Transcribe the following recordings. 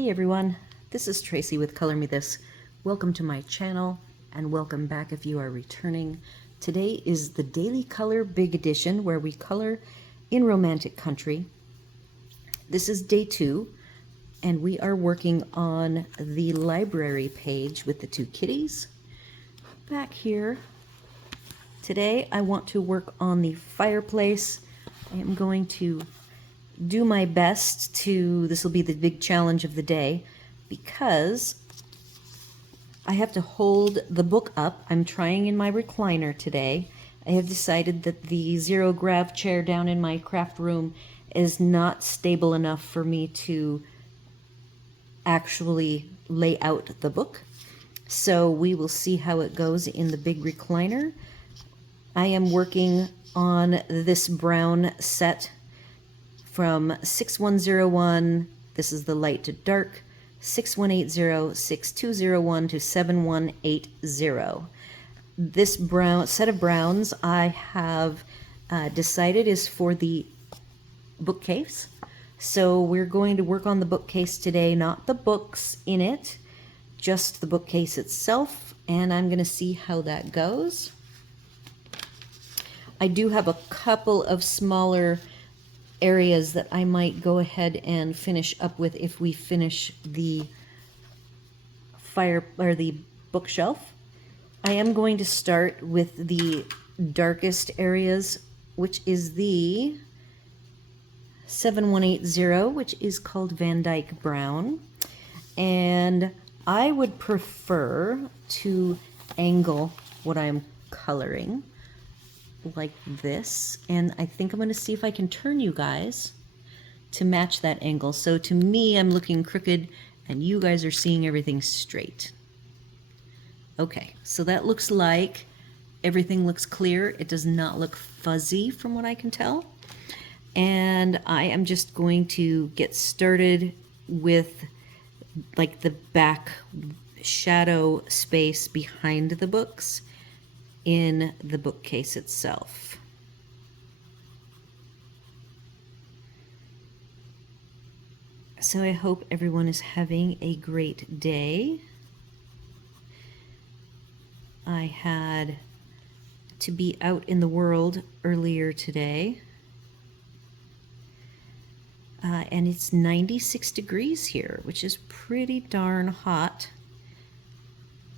Hey everyone, this is Tracy with Color Me This. Welcome to my channel and welcome back if you are returning. Today is the Daily Color Big Edition where we color in romantic country. This is day 2 and we are working on the library page with the two kitties. Back here, today I want to work on the fireplace. I am going to do my best to, this will be the big challenge of the day, because I have to hold the book up. I'm trying in my recliner today. I have decided that the zero grav chair down in my craft room is not stable enough for me to actually lay out the book. So we will see how it goes in the big recliner. I am working on this brown set from 6101, this is the light to dark, 6180, 6201 to 7180. This brown set of browns I have decided is for the bookcase. So we're going to work on the bookcase today, not the books in it, just the bookcase itself, and I'm going to see how that goes. I do have a couple of smaller areas that I might go ahead and finish up with if we finish the the bookshelf. I am going to start with the darkest areas, which is the 7180, which is called Van Dyke Brown. And I would prefer to angle what I'm coloring like this, and I think I'm going to see if I can turn you guys to match that angle. So to me, I'm looking crooked and you guys are seeing everything straight. Okay, so that looks like everything looks clear. It does not look fuzzy from what I can tell. And I am just going to get started with like the back shadow space behind the books in the bookcase itself. So I hope everyone is having a great day. I had to be out in the world earlier today, and it's 96 degrees here, which is pretty darn hot.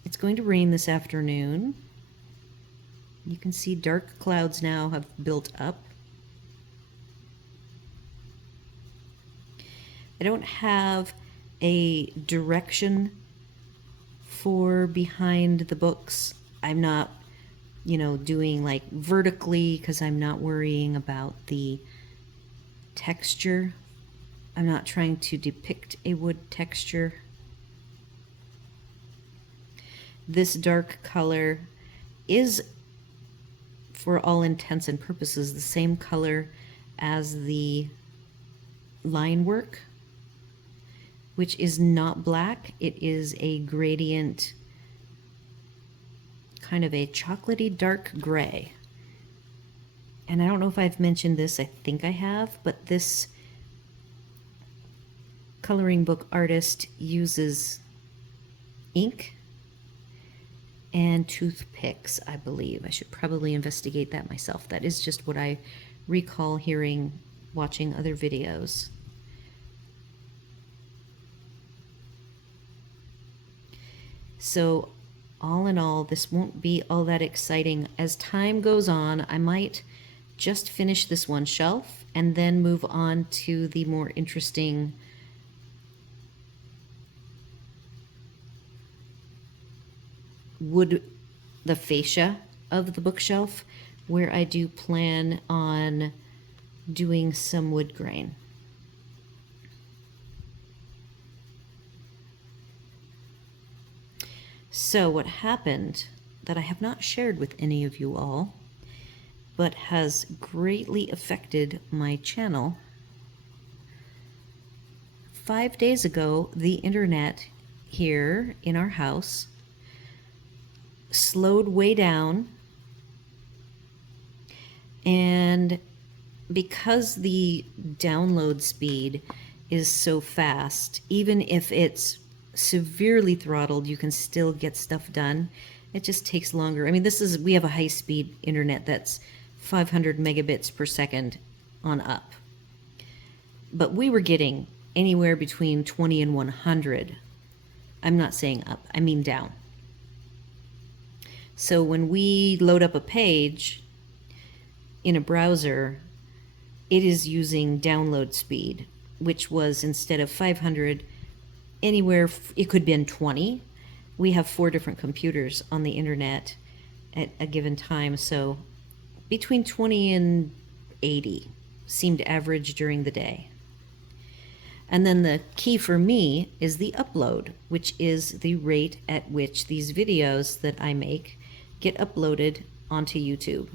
It's going to rain this afternoon. You can see dark clouds now have built up. I don't have a direction for behind the books. I'm not, doing like vertically because I'm not worrying about the texture. I'm not trying to depict a wood texture. This dark color is, for all intents and purposes, the same color as the line work, which is not black. It is a gradient, kind of a chocolatey dark gray. And I don't know if I've mentioned this, I think I have, but this coloring book artist uses ink and toothpicks, I believe. I should probably investigate that myself. That is just what I recall hearing watching other videos. So all in all, this won't be all that exciting. As time goes on, I might just finish this one shelf and then move on to the more interesting wood, the fascia of the bookshelf, where I do plan on doing some wood grain. So what happened that I have not shared with any of you all, but has greatly affected my channel. 5 days ago, the internet here in our house slowed way down, and because the download speed is so fast. Even if it's severely throttled, you can still get stuff done. It just takes longer. I mean, we have a high-speed internet that's 500 megabits per second on up. But we were getting anywhere between 20 and 100. I'm not saying up, I mean down. So when we load up a page in a browser, it is using download speed, which was, instead of 500, anywhere, it could be in 20. We have 4 different computers on the internet at a given time, so between 20 and 80 seemed average during the day. And then the key for me is the upload, which is the rate at which these videos that I make get uploaded onto YouTube.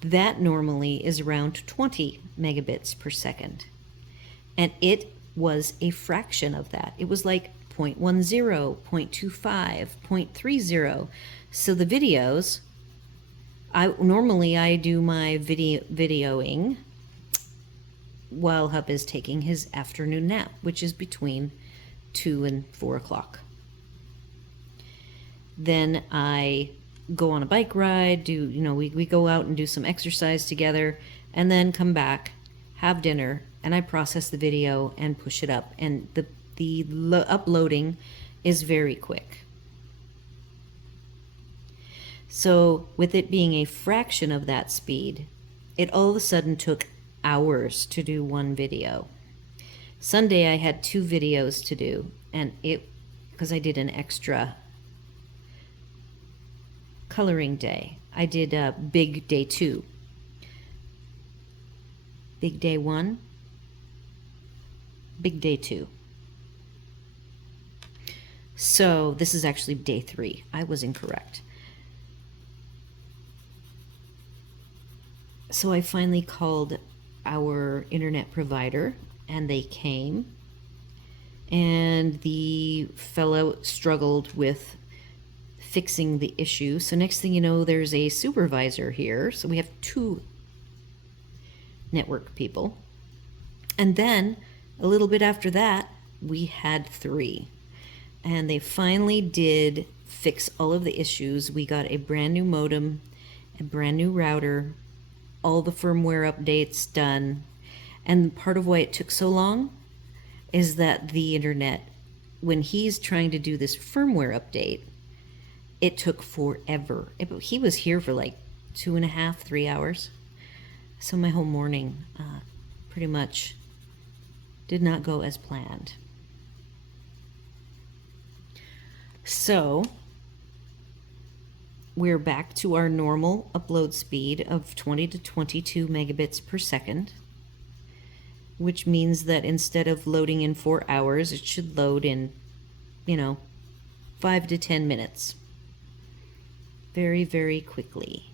That normally is around 20 megabits per second. And it was a fraction of that. It was like 0.10, 0.25, 0.30. So the videos, normally I do my videoing while Hub is taking his afternoon nap, which is between 2 and 4 o'clock. Then I go on a bike ride, we go out and do some exercise together, and then come back, have dinner, and I process the video and push it up. And the uploading is very quick. So with it being a fraction of that speed, it all of a sudden took hours to do one video. Sunday I had 2 videos to do, and because I did an extra coloring day. I did big day 2. Big day 1, big day 2. So this is actually day 3. I was incorrect. So I finally called our internet provider, and they came, and the fellow struggled with fixing the issue. So next thing you know, there's a supervisor here. So we have 2 network people. And then a little bit after that, we had 3. And they finally did fix all of the issues. We got a brand new modem, a brand new router, all the firmware updates done. And part of why it took so long is that the internet, when he's trying to do this firmware update, it took forever. He was here for like 2.5, 3 hours. So my whole morning pretty much did not go as planned. So we're back to our normal upload speed of 20 to 22 megabits per second, which means that instead of loading in 4 hours, it should load in, 5 to 10 minutes. Very, very quickly.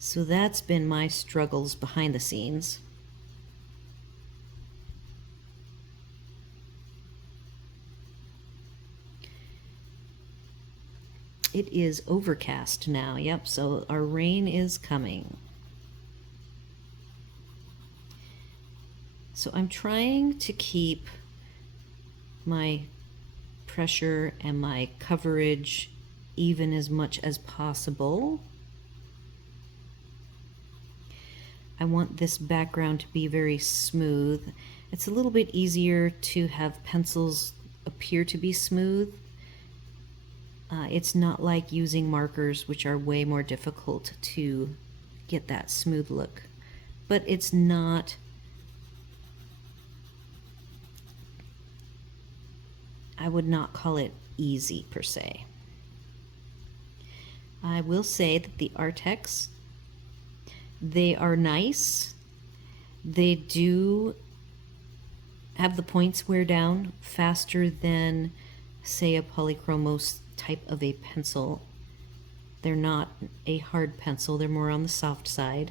So that's been my struggles behind the scenes. It is overcast now. Yep, so our rain is coming. So I'm trying to keep my pressure and my coverage even as much as possible. I want this background to be very smooth. It's a little bit easier to have pencils appear to be smooth. It's not like using markers, which are way more difficult to get that smooth look. But it's not... I would not call it easy per se. I will say that the Arrtx, they are nice. They do have the points wear down faster than, say, a polychromos type of a pencil. They're not a hard pencil, they're more on the soft side.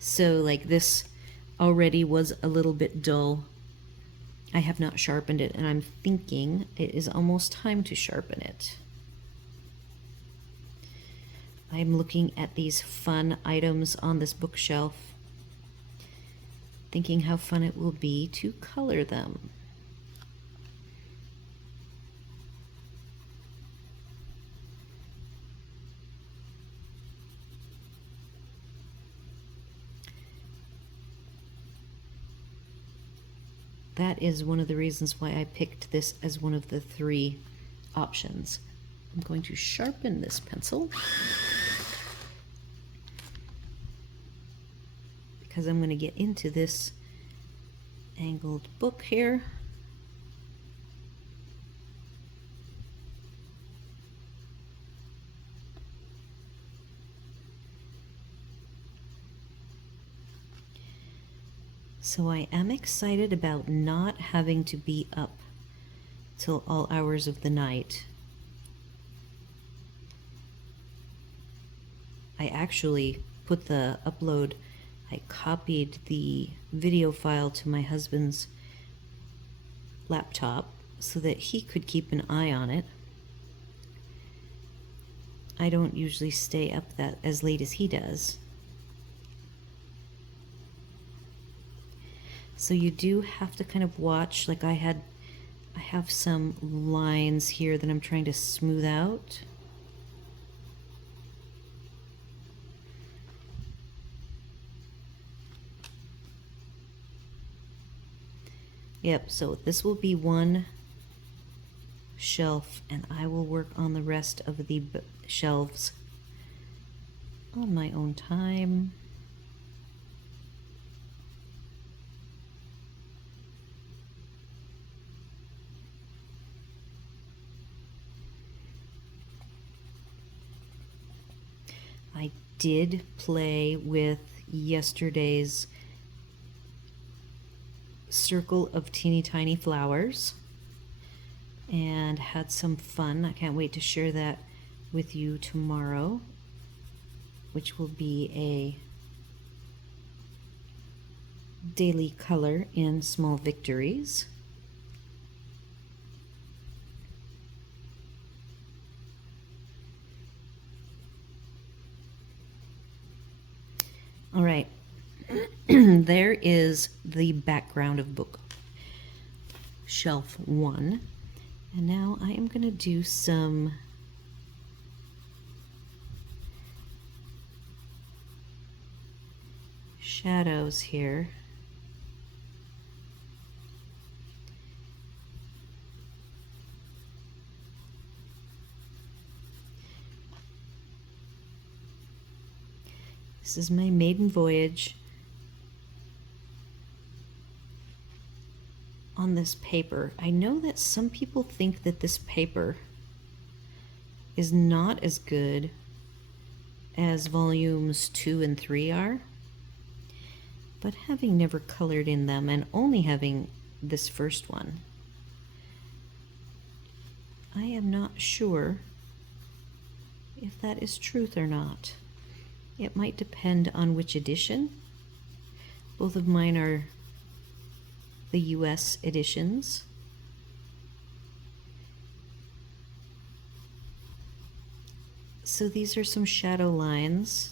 So like this already was a little bit dull. I have not sharpened it, and I'm thinking it is almost time to sharpen it. I'm looking at these fun items on this bookshelf, thinking how fun it will be to color them. That is one of the reasons why I picked this as one of the 3 options. I'm going to sharpen this pencil because I'm going to get into this angled book here. So I am excited about not having to be up till all hours of the night. I actually put the upload, I copied the video file to my husband's laptop so that he could keep an eye on it. I don't usually stay up that as late as he does. So you do have to kind of watch, like I have some lines here that I'm trying to smooth out. Yep, so this will be one shelf and I will work on the rest of the shelves on my own time. I did play with yesterday's circle of teeny tiny flowers and had some fun. I can't wait to share that with you tomorrow, which will be a daily color in Small Victories. All right, there is the background of book shelf 1. And now I am going to do some shadows here. This is my maiden voyage on this paper. I know that some people think that this paper is not as good as volumes 2 and 3 are, but having never colored in them and only having this first one, I am not sure if that is truth or not. It might depend on which edition. Both of mine are the US editions. So these are some shadow lines.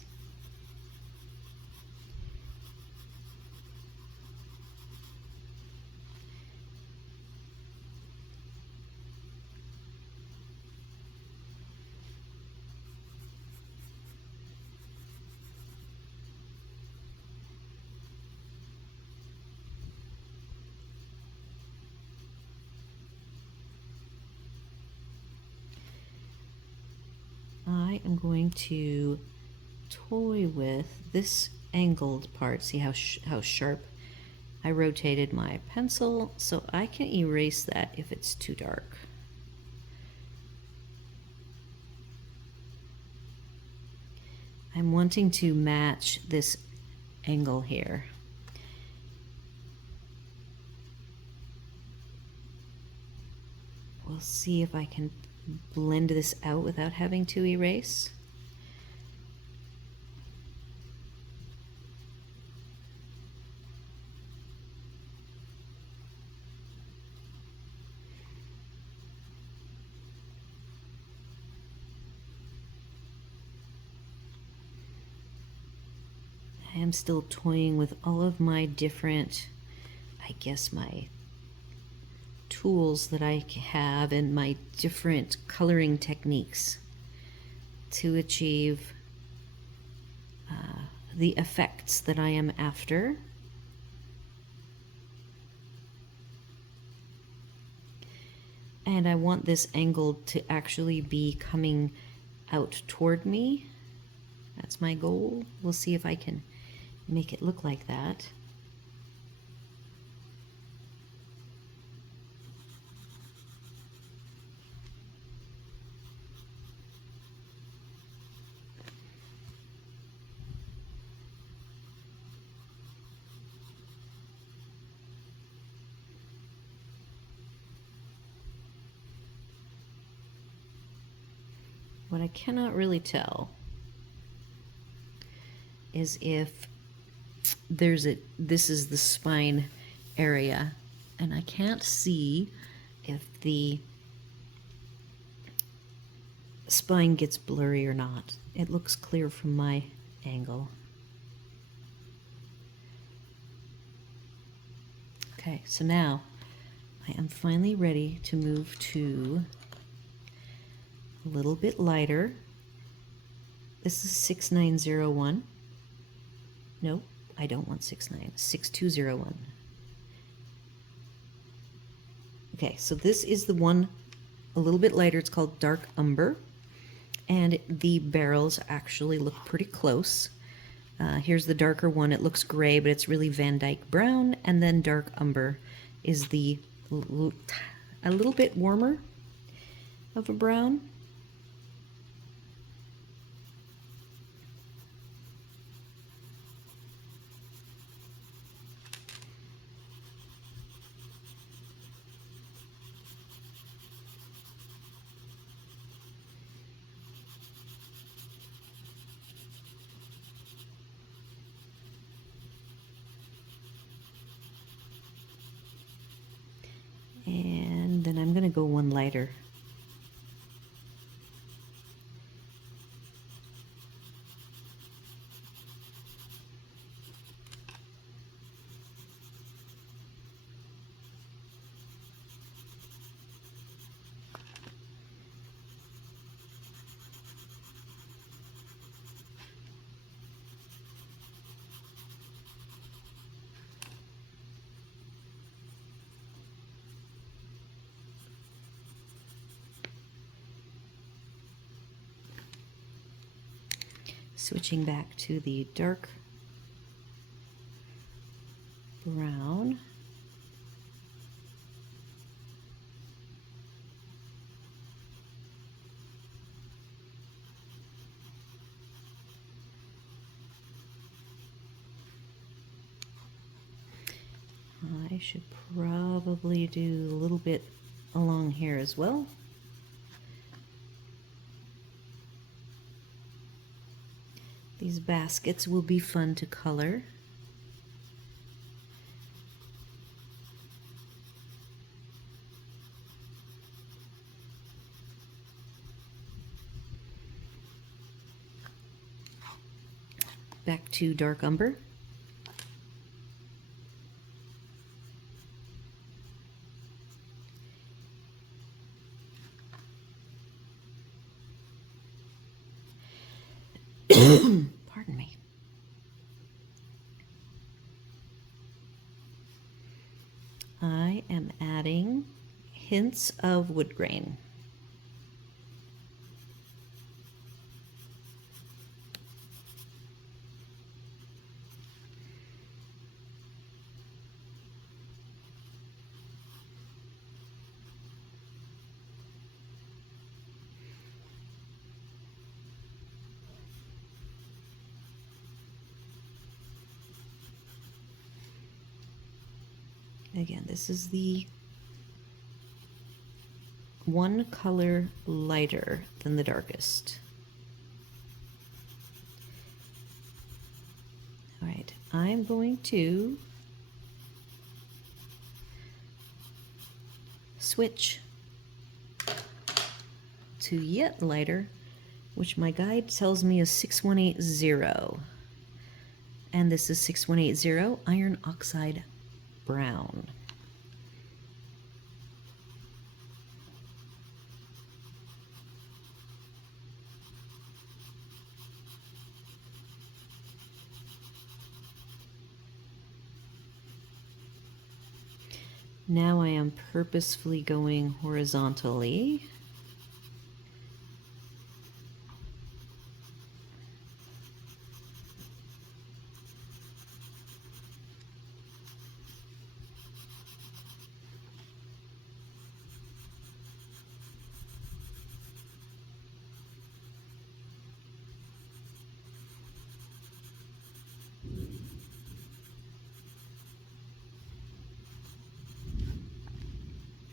I am going to toy with this angled part. See how sharp I rotated my pencil, so I can erase that if it's too dark. I'm wanting to match this angle here. We'll see if I can blend this out without having to erase. I am still toying with all of my different, I guess, my tools that I have and my different coloring techniques to achieve the effects that I am after. And I want this angle to actually be coming out toward me. That's my goal. We'll see if I can make it look like that. What I cannot really tell is if this is the spine area, and I can't see if the spine gets blurry or not. It looks clear from my angle. Okay, so now I am finally ready to move to a little bit lighter. This is 6901. Nope, I don't want 6201. Okay, so this is the one a little bit lighter. It's called Dark Umber, and the barrels actually look pretty close. Here's the darker one. It looks gray, but it's really Van Dyke brown, and then Dark Umber is a little bit warmer of a brown. And then I'm going to go one lighter. Switching back to the dark brown. I should probably do a little bit along here as well. These baskets will be fun to color. Back to Dark Umber. Pardon me. I am adding hints of wood grain. Again, this is the one color lighter than the darkest. All right, I'm going to switch to yet lighter, which my guide tells me is 6180. And this is 6180 Iron Oxide Brown. Now I am purposefully going horizontally.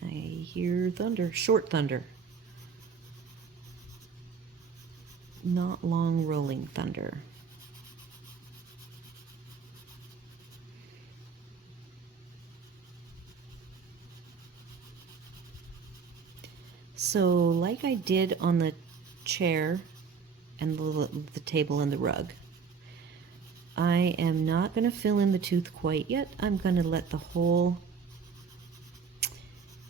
I hear thunder, short thunder. Not long rolling thunder. So like I did on the chair and the table and the rug, I am not going to fill in the tooth quite yet. I'm going to let the whole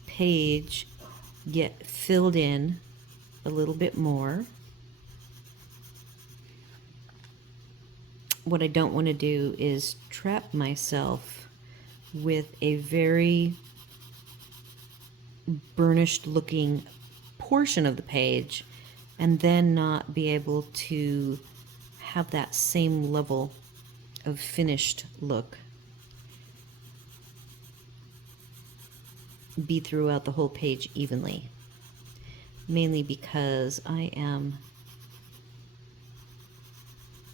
page get filled in a little bit more. What I don't want to do is trap myself with a very burnished looking portion of the page and then not be able to have that same level of finished look be throughout the whole page evenly, mainly because I am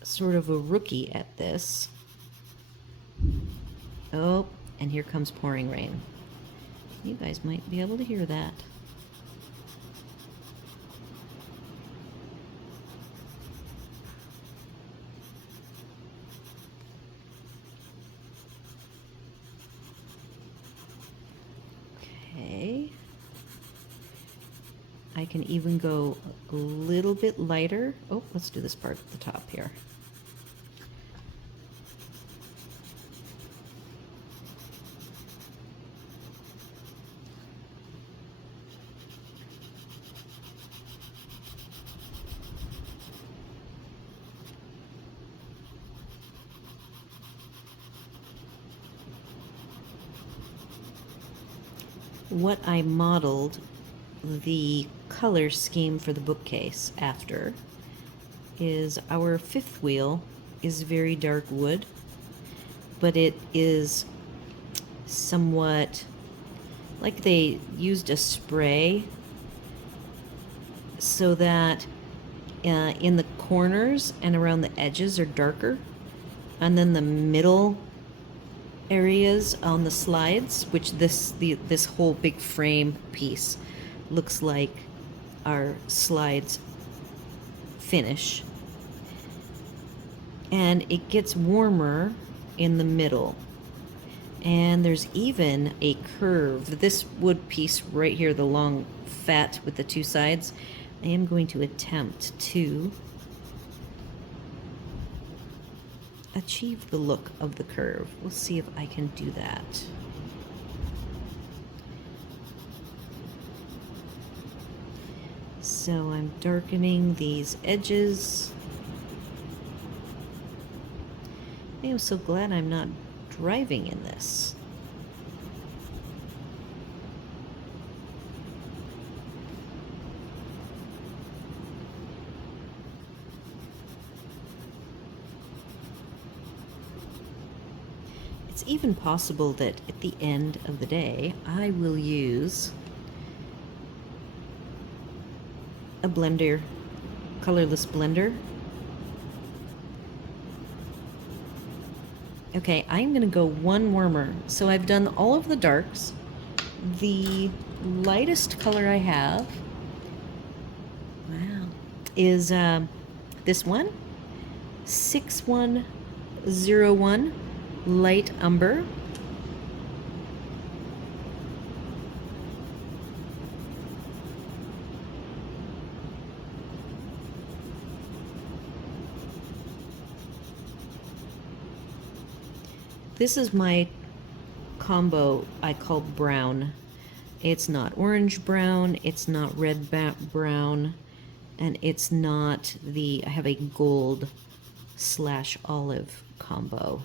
sort of a rookie at this. Oh, and here comes pouring rain. You guys might be able to hear that. Okay. I can even go a little bit lighter. Oh, let's do this part at the top here. What I modeled the color scheme for the bookcase after is our fifth wheel is very dark wood, but it is somewhat like they used a spray so that in the corners and around the edges are darker, and then the middle areas on the slides, which this whole big frame piece looks like our slides finish, and it gets warmer in the middle, and there's even a curve. This wood piece right here, the long fat with the two sides, I am going to attempt to achieve the look of the curve. We'll see if I can do that. So I'm darkening these edges. I am so glad I'm not driving in this. It's even possible that at the end of the day, I will use a blender, colorless blender. Okay, I'm gonna go one warmer. So I've done all of the darks. The lightest color I have, wow, is this one, 6101 Light Umber. This is my combo I call brown. It's not orange brown, it's not red brown, and it's not I have a gold / olive combo.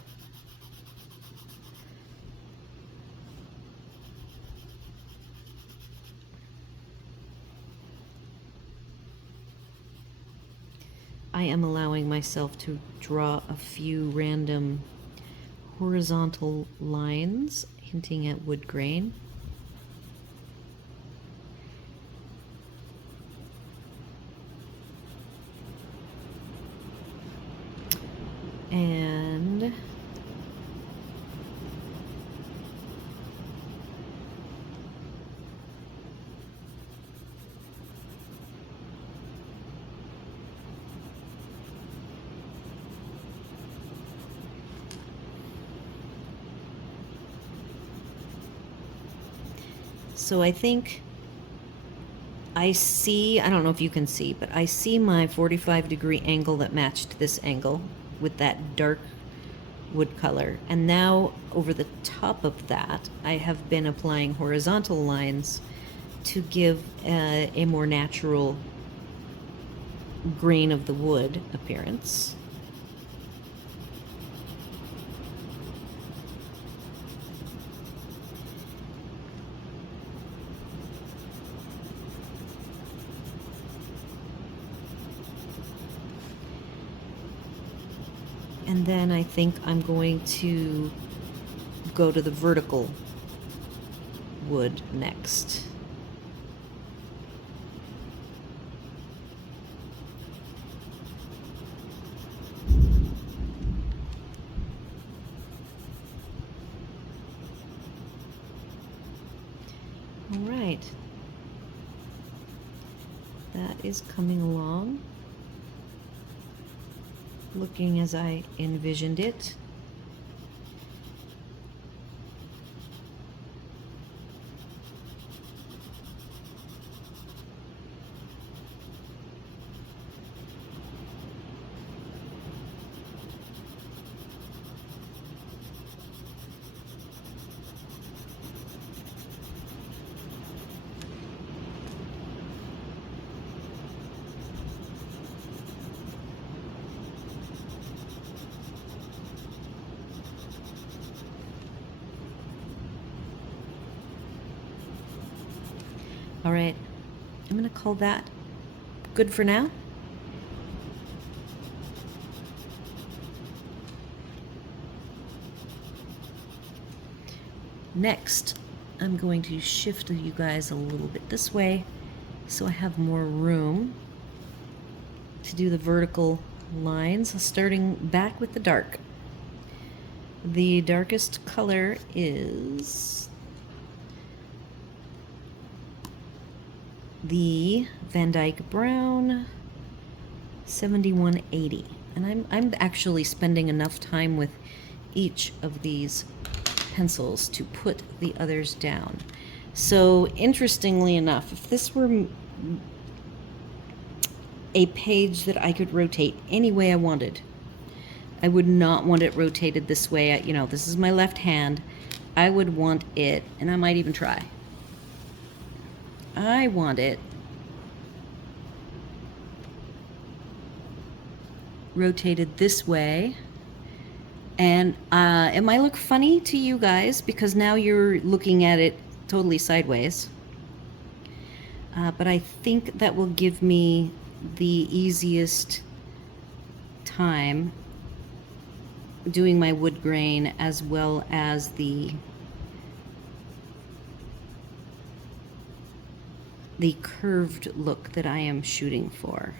I am allowing myself to draw a few random horizontal lines, hinting at wood grain. And so I think I see, I don't know if you can see, but I see my 45-degree angle that matched this angle with that dark wood color. And now over the top of that, I have been applying horizontal lines to give a more natural grain of the wood appearance. And then I think I'm going to go to the vertical wood next. All right. That is coming along, looking as I envisioned it. All right, I'm going to call that good for now. Next, I'm going to shift you guys a little bit this way so I have more room to do the vertical lines, starting back with the dark. The darkest color is the Van Dyke Brown 7180, and I'm actually spending enough time with each of these pencils to put the others down. So interestingly enough, if this were a page that I could rotate any way I wanted, I would not want it rotated this way. You know, this is my left hand. I would want it, and I might even try. I want it rotated this way. And it might look funny to you guys because now you're looking at it totally sideways. But I think that will give me the easiest time doing my wood grain as well as the curved look that I am shooting for.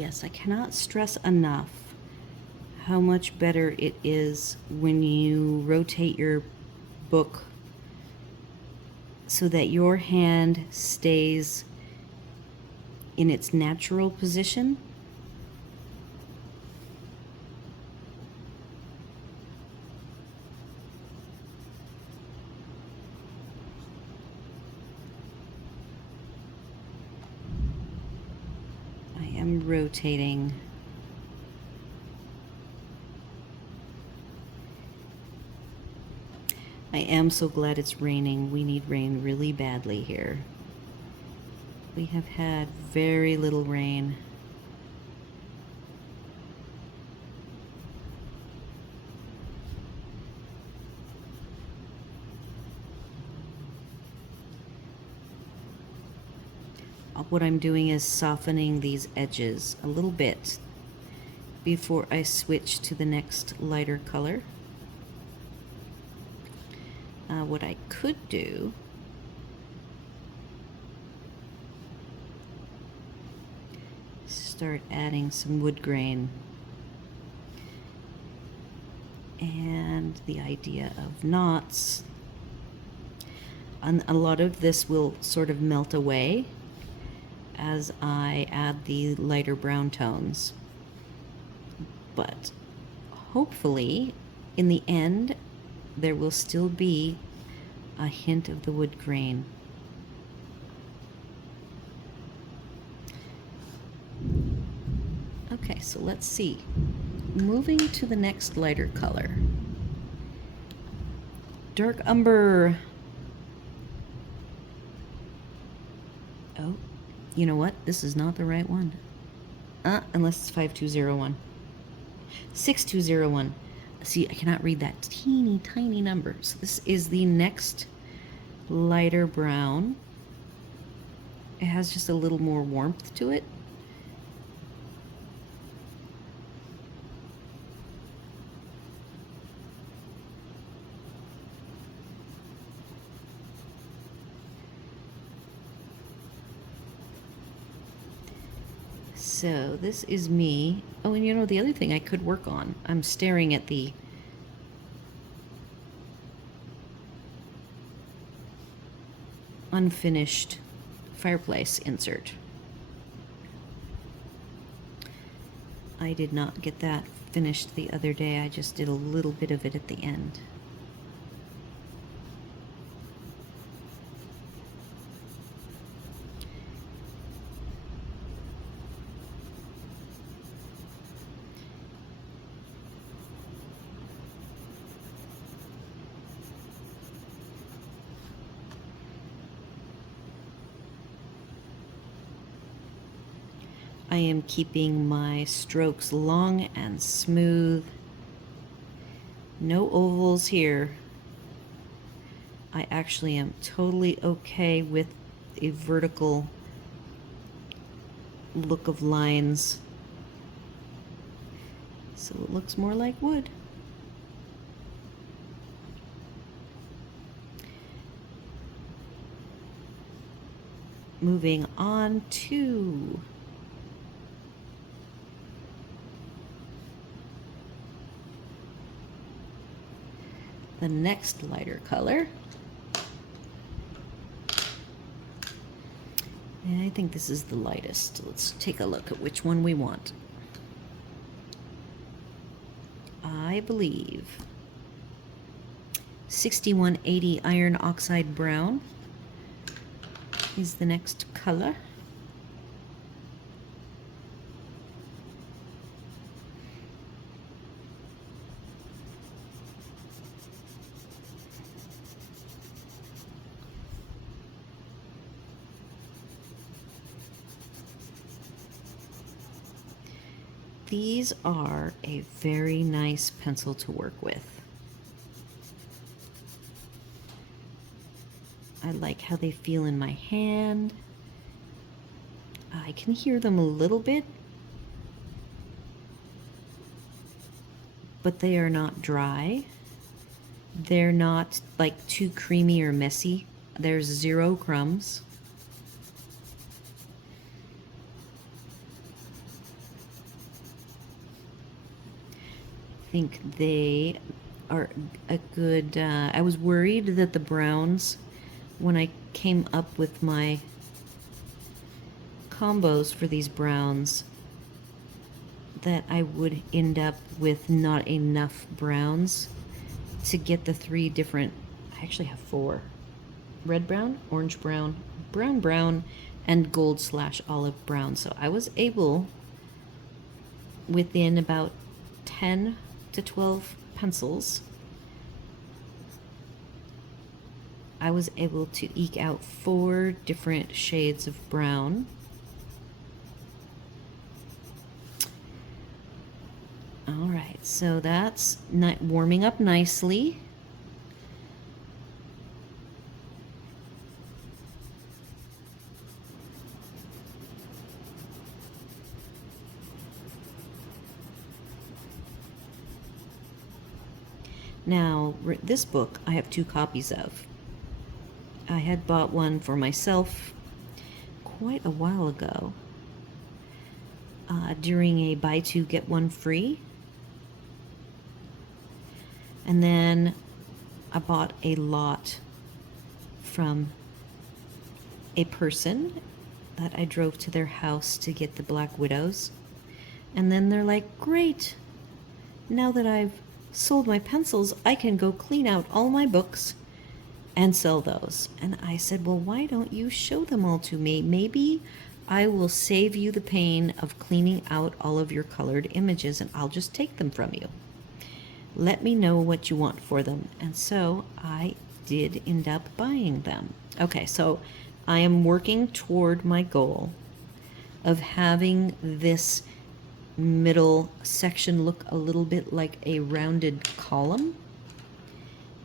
Yes, I cannot stress enough how much better it is when you rotate your book so that your hand stays in its natural position. I am rotating. I am so glad it's raining. We need rain really badly here. We have had very little rain. What I'm doing is softening these edges a little bit before I switch to the next lighter color. What I could do is start adding some wood grain, and the idea of knots. And a lot of this will sort of melt away as I add the lighter brown tones. But hopefully, in the end, there will still be a hint of the wood grain. Okay, so let's see. Moving to the next lighter color. Dark umber. Oh, you know what? This is not the right one. Unless it's 5201. 6201. See, I cannot read that teeny tiny number. So this is the next lighter brown. It has just a little more warmth to it. So this is me. Oh, and you know, the other thing I could work on, I'm staring at the unfinished fireplace insert. I did not get that finished the other day. I just did a little bit of it at the end. I am keeping my strokes long and smooth. No ovals here. I actually am totally okay with a vertical look of lines. So it looks more like wood. Moving on to the next lighter color. And I think this is the lightest. Let's take a look at which one we want. I believe 6180 iron oxide brown is the next color. These are a very nice pencil to work with. I like how they feel in my hand. I can hear them a little bit, but they are not dry. They're not like too creamy or messy. There's zero crumbs. think they are a good, I was worried that the browns, when I came up with my combos for these browns, that I would end up with not enough browns to get the 3 different, I actually have 4. Red brown, orange brown, brown brown, and gold/olive brown. So I was able, within about 10 to 12 pencils, I was able to eke out 4 different shades of brown. All right, so that's warming up nicely. Now, this book I have 2 copies of. I had bought one for myself quite a while ago during a buy 2 get 1 free. And then I bought a lot from a person that I drove to their house to get the Black Widows. And then they're like, great, now that I've sold my pencils, I can go clean out all my books and sell those. And I said, well, why don't you show them all to me? Maybe I will save you the pain of cleaning out all of your colored images and I'll just take them from you. Let me know what you want for them. And so I did end up buying them. Okay, so I am working toward my goal of having this middle section look a little bit like a rounded column.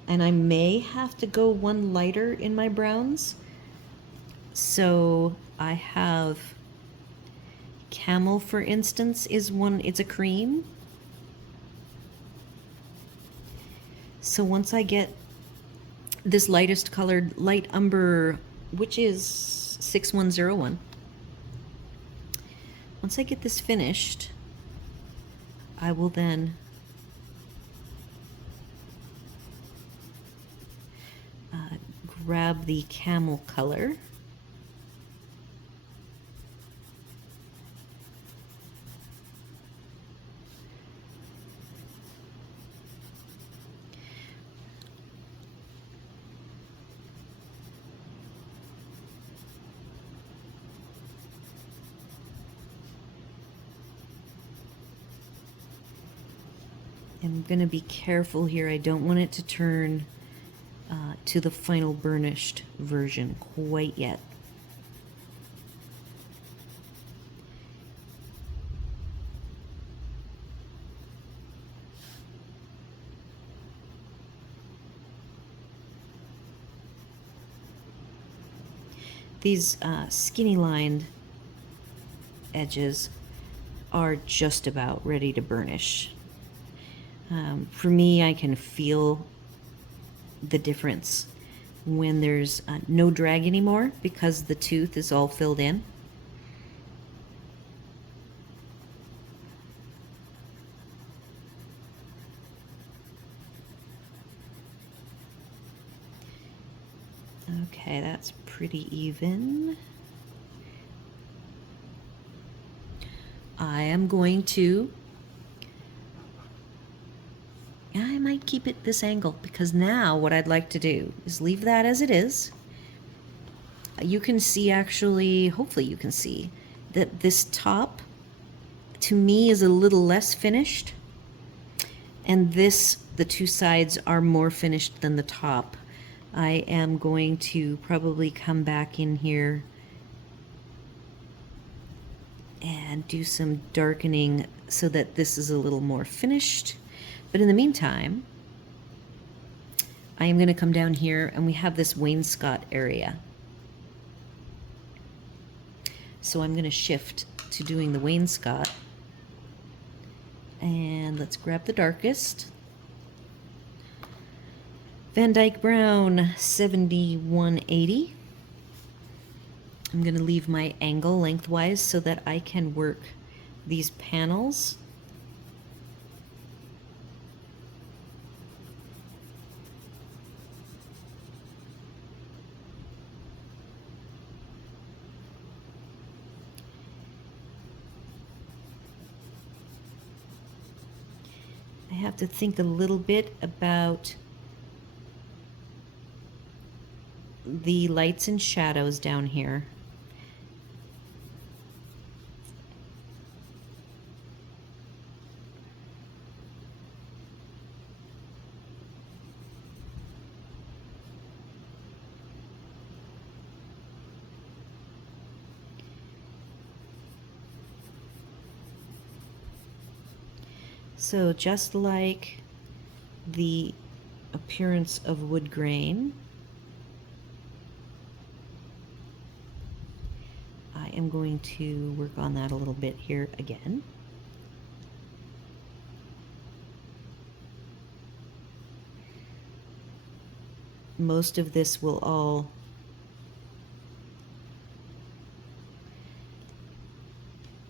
And I may have to go one lighter in my browns. So I have camel, for instance, is one, it's a cream. So once I get this lightest colored light umber, which is 6101, once I get this finished, I will then grab the camel color . I'm going to be careful here. I don't want it to turn to the final burnished version quite yet. These skinny lined edges are just about ready to burnish. For me, I can feel the difference when there's no drag anymore because the tooth is all filled in. Okay, that's pretty even. I am going to, I might keep it this angle because now what I'd like to do is leave that as it is. You can see actually, hopefully you can see that this top to me is a little less finished, and this, the 2 sides are more finished than the top. I am going to probably come back in here and do some darkening so that this is a little more finished. But in the meantime, I am going to come down here and we have this wainscot area. So I'm going to shift to doing the wainscot. And let's grab the darkest. Van Dyke Brown 7180. I'm going to leave my angle lengthwise so that I can work these panels. have to think a little bit about the lights and shadows down here. So just like the appearance of wood grain, I am going to work on that a little bit here again. Most of this will all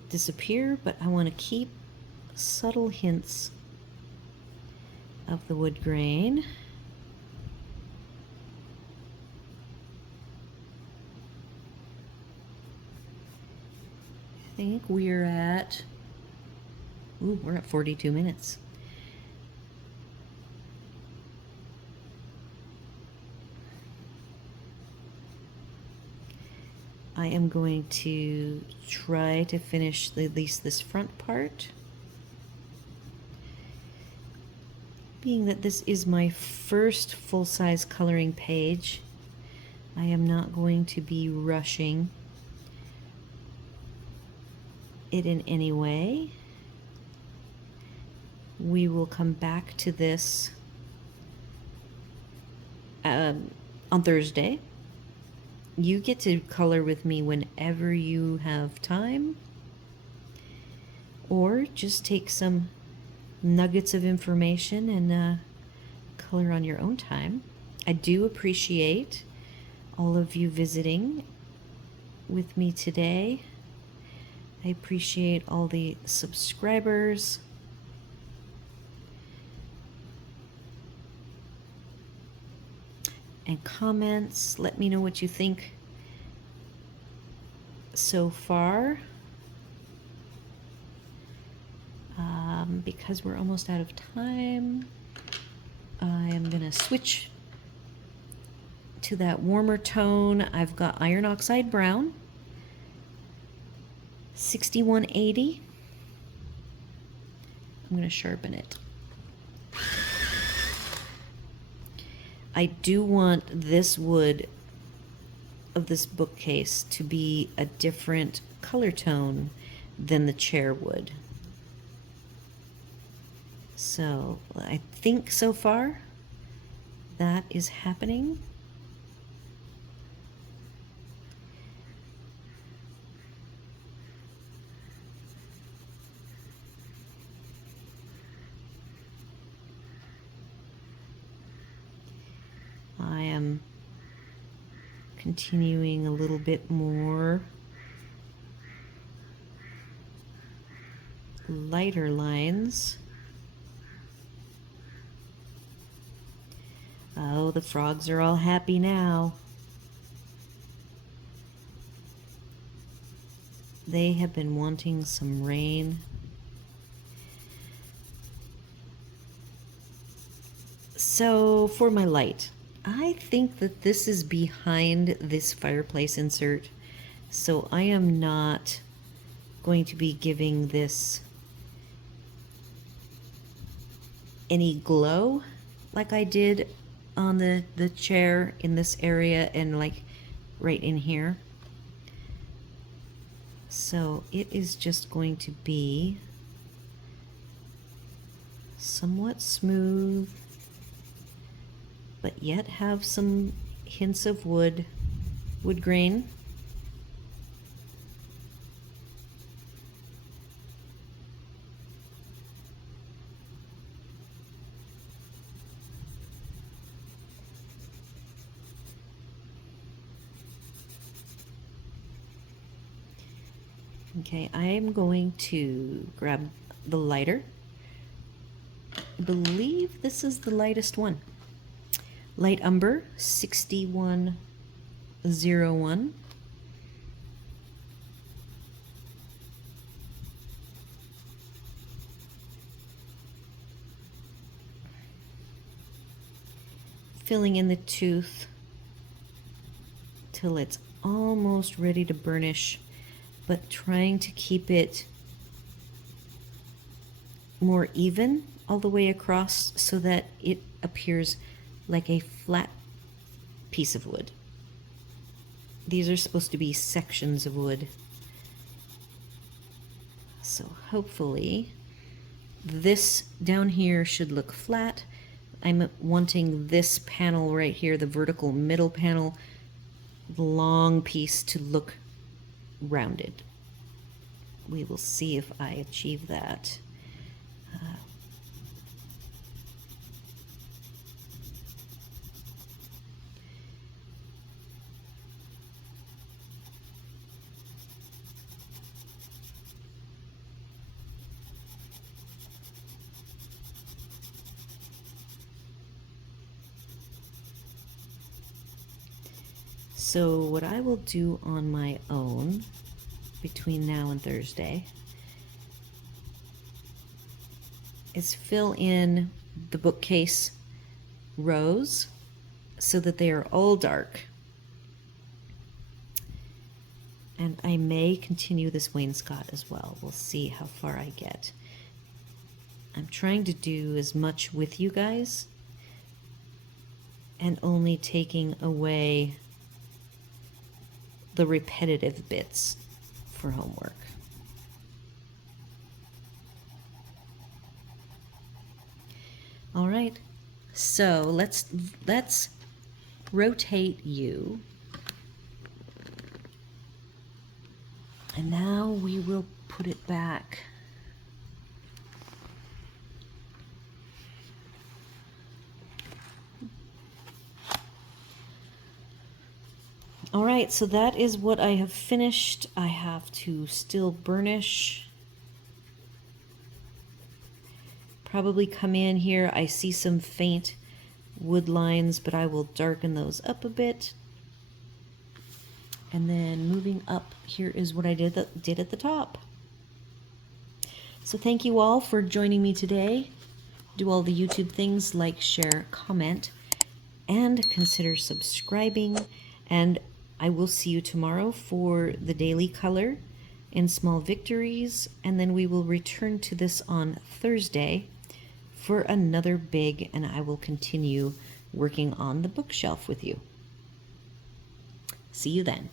disappear, but I want to keep subtle hints of the wood grain. I think we're at, we're at 42 minutes. I am going to try to finish at least this front part. Being that this is my first full-size coloring page, I am not going to be rushing it in any way. We will come back to this on Thursday. You get to color with me whenever you have time, or just take some nuggets of information and color on your own time. I do appreciate all of you visiting with me today. I appreciate all the subscribers. And comments. Let me know what you think so far. Because we're almost out of time, I am going to switch to that warmer tone. I've got iron oxide brown, 6180. I'm going to sharpen it. I do want this wood of this bookcase to be a different color tone than the chair wood. So I think so far that is happening. I am continuing a little bit more lighter lines. Oh, the frogs are all happy now. They have been wanting some rain. So for my light, I think that this is behind this fireplace insert, so I am not going to be giving this any glow like I did on the chair in this area and like right in here. So it is just going to be somewhat smooth, but yet have some hints of wood grain. Okay, I am going to grab the lighter. I believe this is the lightest one. Light Umber 6101. filling in the tooth till it's almost ready to burnish, but trying to keep it more even all the way across so that it appears like a flat piece of wood. These are supposed to be sections of wood. So hopefully this down here should look flat. I'm wanting this panel right here, the vertical middle panel, the long piece, to look rounded. We will see if I achieve that. So what I will do on my own between now and Thursday is fill in the bookcase rows so that they are all dark. And I may continue this wainscot as well. We'll see how far I get. I'm trying to do as much with you guys and only taking away the repetitive bits for homework. All right, so let's rotate you. And now we will put it back. All right, so that is what I have finished. I have to still burnish. Probably come in here. I see some faint wood lines, but I will darken those up a bit. And then moving up, here is what I did at the top. So thank you all for joining me today. Do all the YouTube things, like, share, comment, and consider subscribing. And I will see you tomorrow for the daily color in Small Victories, and then we will return to this on Thursday for another big, and I will continue working on the bookshelf with you. See you then.